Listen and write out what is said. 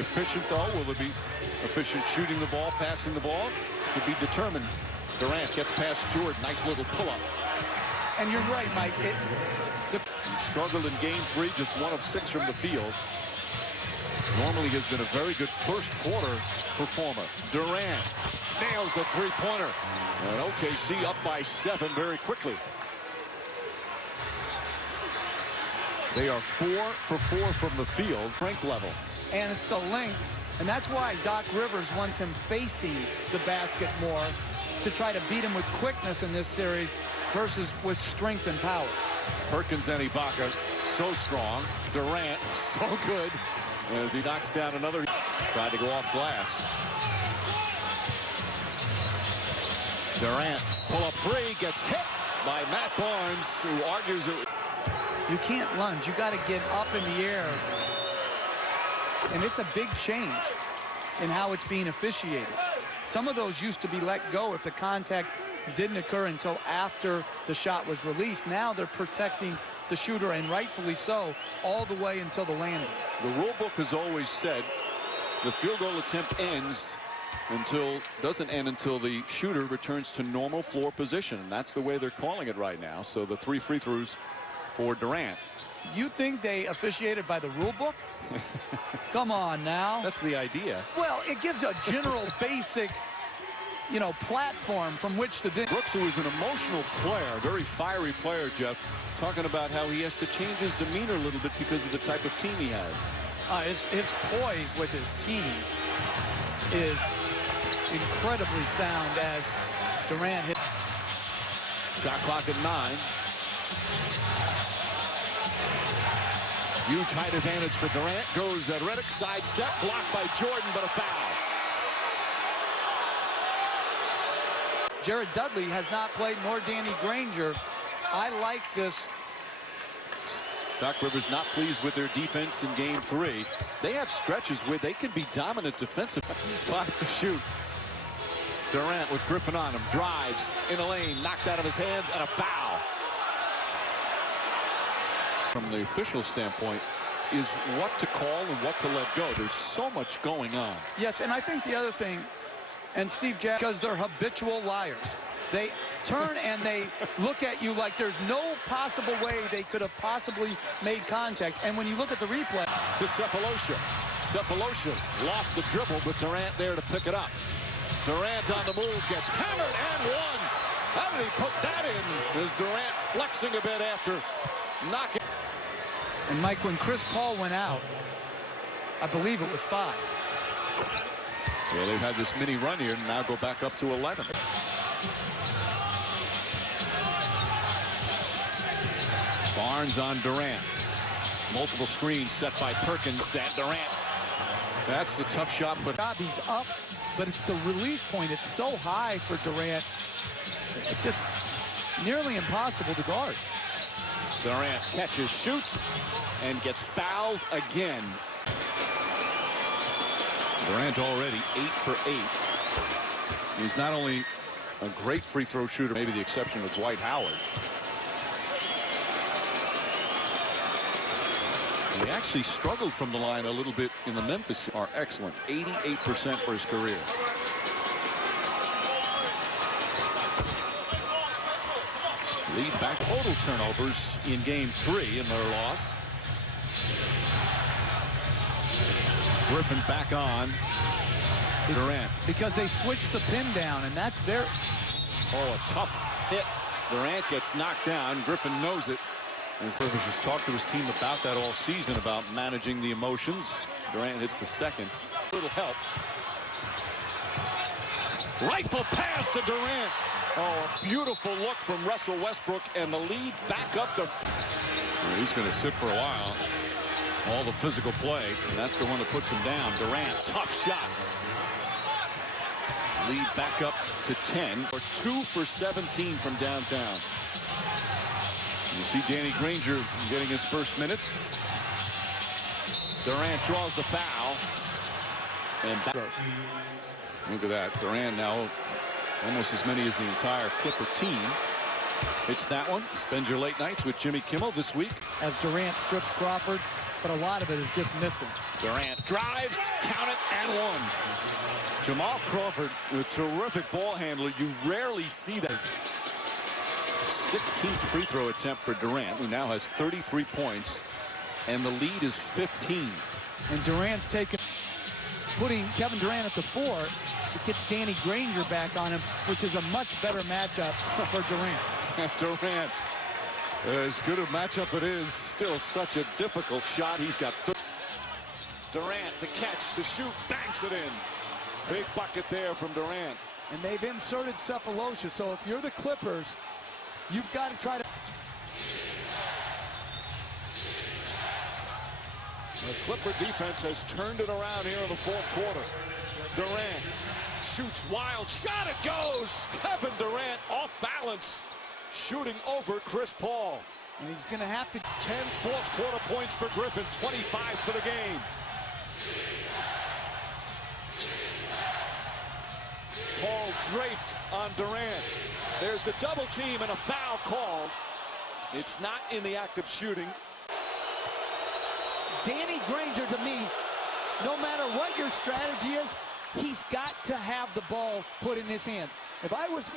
Efficient, though. Will it be efficient shooting the ball, passing the ball? To be determined. Durant gets past Jordan. Nice little pull-up. And you're right, Mike. He struggled in game 3, just 1 of 6 from the field. Normally has been a very good first quarter performer. Durant nails the three-pointer. And OKC up by 7 very quickly. They are 4 for 4 from the field, strength level. And it's the length. And that's why Doc Rivers wants him facing the basket more to try to beat him with quickness in this series versus with strength and power. Perkins and Ibaka so strong. Durant so good as he knocks down another. Tried to go off glass. Durant pull up 3, gets hit by Matt Barnes, who argues it. You can't lunge. You got to get up in the air. And it's a big change in how it's being officiated. Some of those used to be let go if the contact didn't occur until after the shot was released. Now they're protecting the shooter, and rightfully so, all the way until the landing. The rule book has always said the field goal attempt doesn't end until the shooter returns to normal floor position. And that's the way they're calling it right now. So the 3 free throws for Durant. You think they officiated by the rule book? Come on now. That's the idea. Well, it gives a general basic, platform from which to think. Brooks, who is an emotional player, very fiery player, Jeff, talking about how he has to change his demeanor a little bit because of the type of team he has. His poise with his team is incredibly sound as Durant hit. Shot clock at 9. Huge height advantage for Durant. Goes at Redick, sidestep, blocked by Jordan, but a foul. Jared Dudley has not played, nor Danny Granger. I like this. Doc Rivers not pleased with their defense in game 3. They have stretches where they can be dominant defensively. 5 to shoot. Durant with Griffin on him. Drives in the lane, knocked out of his hands, and a foul. From the official standpoint, is what to call and what to let go. There's so much going on. Yes, and I think the other thing, and Steve Jackson, because they're habitual liars. They turn and they look at you like there's no possible way they could have possibly made contact. And when you look at the replay. To Cephalosha. Cephalosha lost the dribble, but Durant there to pick it up. Durant on the move, gets hammered and one. How did he put that in? Is Durant flexing a bit after knocking? And Mike, when Chris Paul went out, I believe it was 5. Yeah, they've had this mini run here and now go back up to 11. Barnes on Durant. Multiple screens set by Perkins and Durant. That's the tough shot, but he's up, but it's the release point. It's so high for Durant. It's just nearly impossible to guard. Durant catches, shoots, and gets fouled again. Durant already 8 for 8. He's not only a great free throw shooter, maybe the exception of Dwight Howard. He actually struggled from the line a little bit in the Memphis. Are excellent. 88% for his career. Lead back. Total turnovers in game 3 in their loss. Griffin back on Durant. Because they switched the pin down, and that's very... Oh, a tough hit. Durant gets knocked down. Griffin knows it. And Rivers has talked to his team about that all season, about managing the emotions. Durant hits the second. Little help. Rifle pass to Durant. Oh, a beautiful look from Russell Westbrook, and the lead back up to... He's going to sit for a while. All the physical play, and that's the one that puts him down. Durant, tough shot. Lead back up to 10, or 2 for 17 from downtown. You see Danny Granger getting his first minutes. Durant draws the foul. And back. Look at that. Durant now almost as many as the entire Clipper team. Hits that one. Spend your late nights with Jimmy Kimmel this week. As Durant strips Crawford, but a lot of it is just missing. Durant drives, count it, and one. Jamal Crawford, a terrific ball handler. You rarely see that. 16th free throw attempt for Durant, who now has 33 points, and the lead is 15. And Durant's putting Kevin Durant at the 4. It gets Danny Granger back on him, which is a much better matchup for Durant. Durant, as good a matchup it is, still such a difficult shot. He's got Durant, the catch, the shoot, banks it in. Big bucket there from Durant. And they've inserted Cephalosha, so if you're the Clippers, you've got to try to... The Clipper defense has turned it around here in the fourth quarter. Durant shoots, wild shot, it goes! Kevin Durant off balance, shooting over Chris Paul. And he's going to have to... 10 fourth quarter points for Griffin, 25 for the game. Paul draped on Durant. There's the double team and a foul call. It's not in the act of shooting. Danny Granger, to me, no matter what your strategy is, he's got to have the ball put in his hands. If I was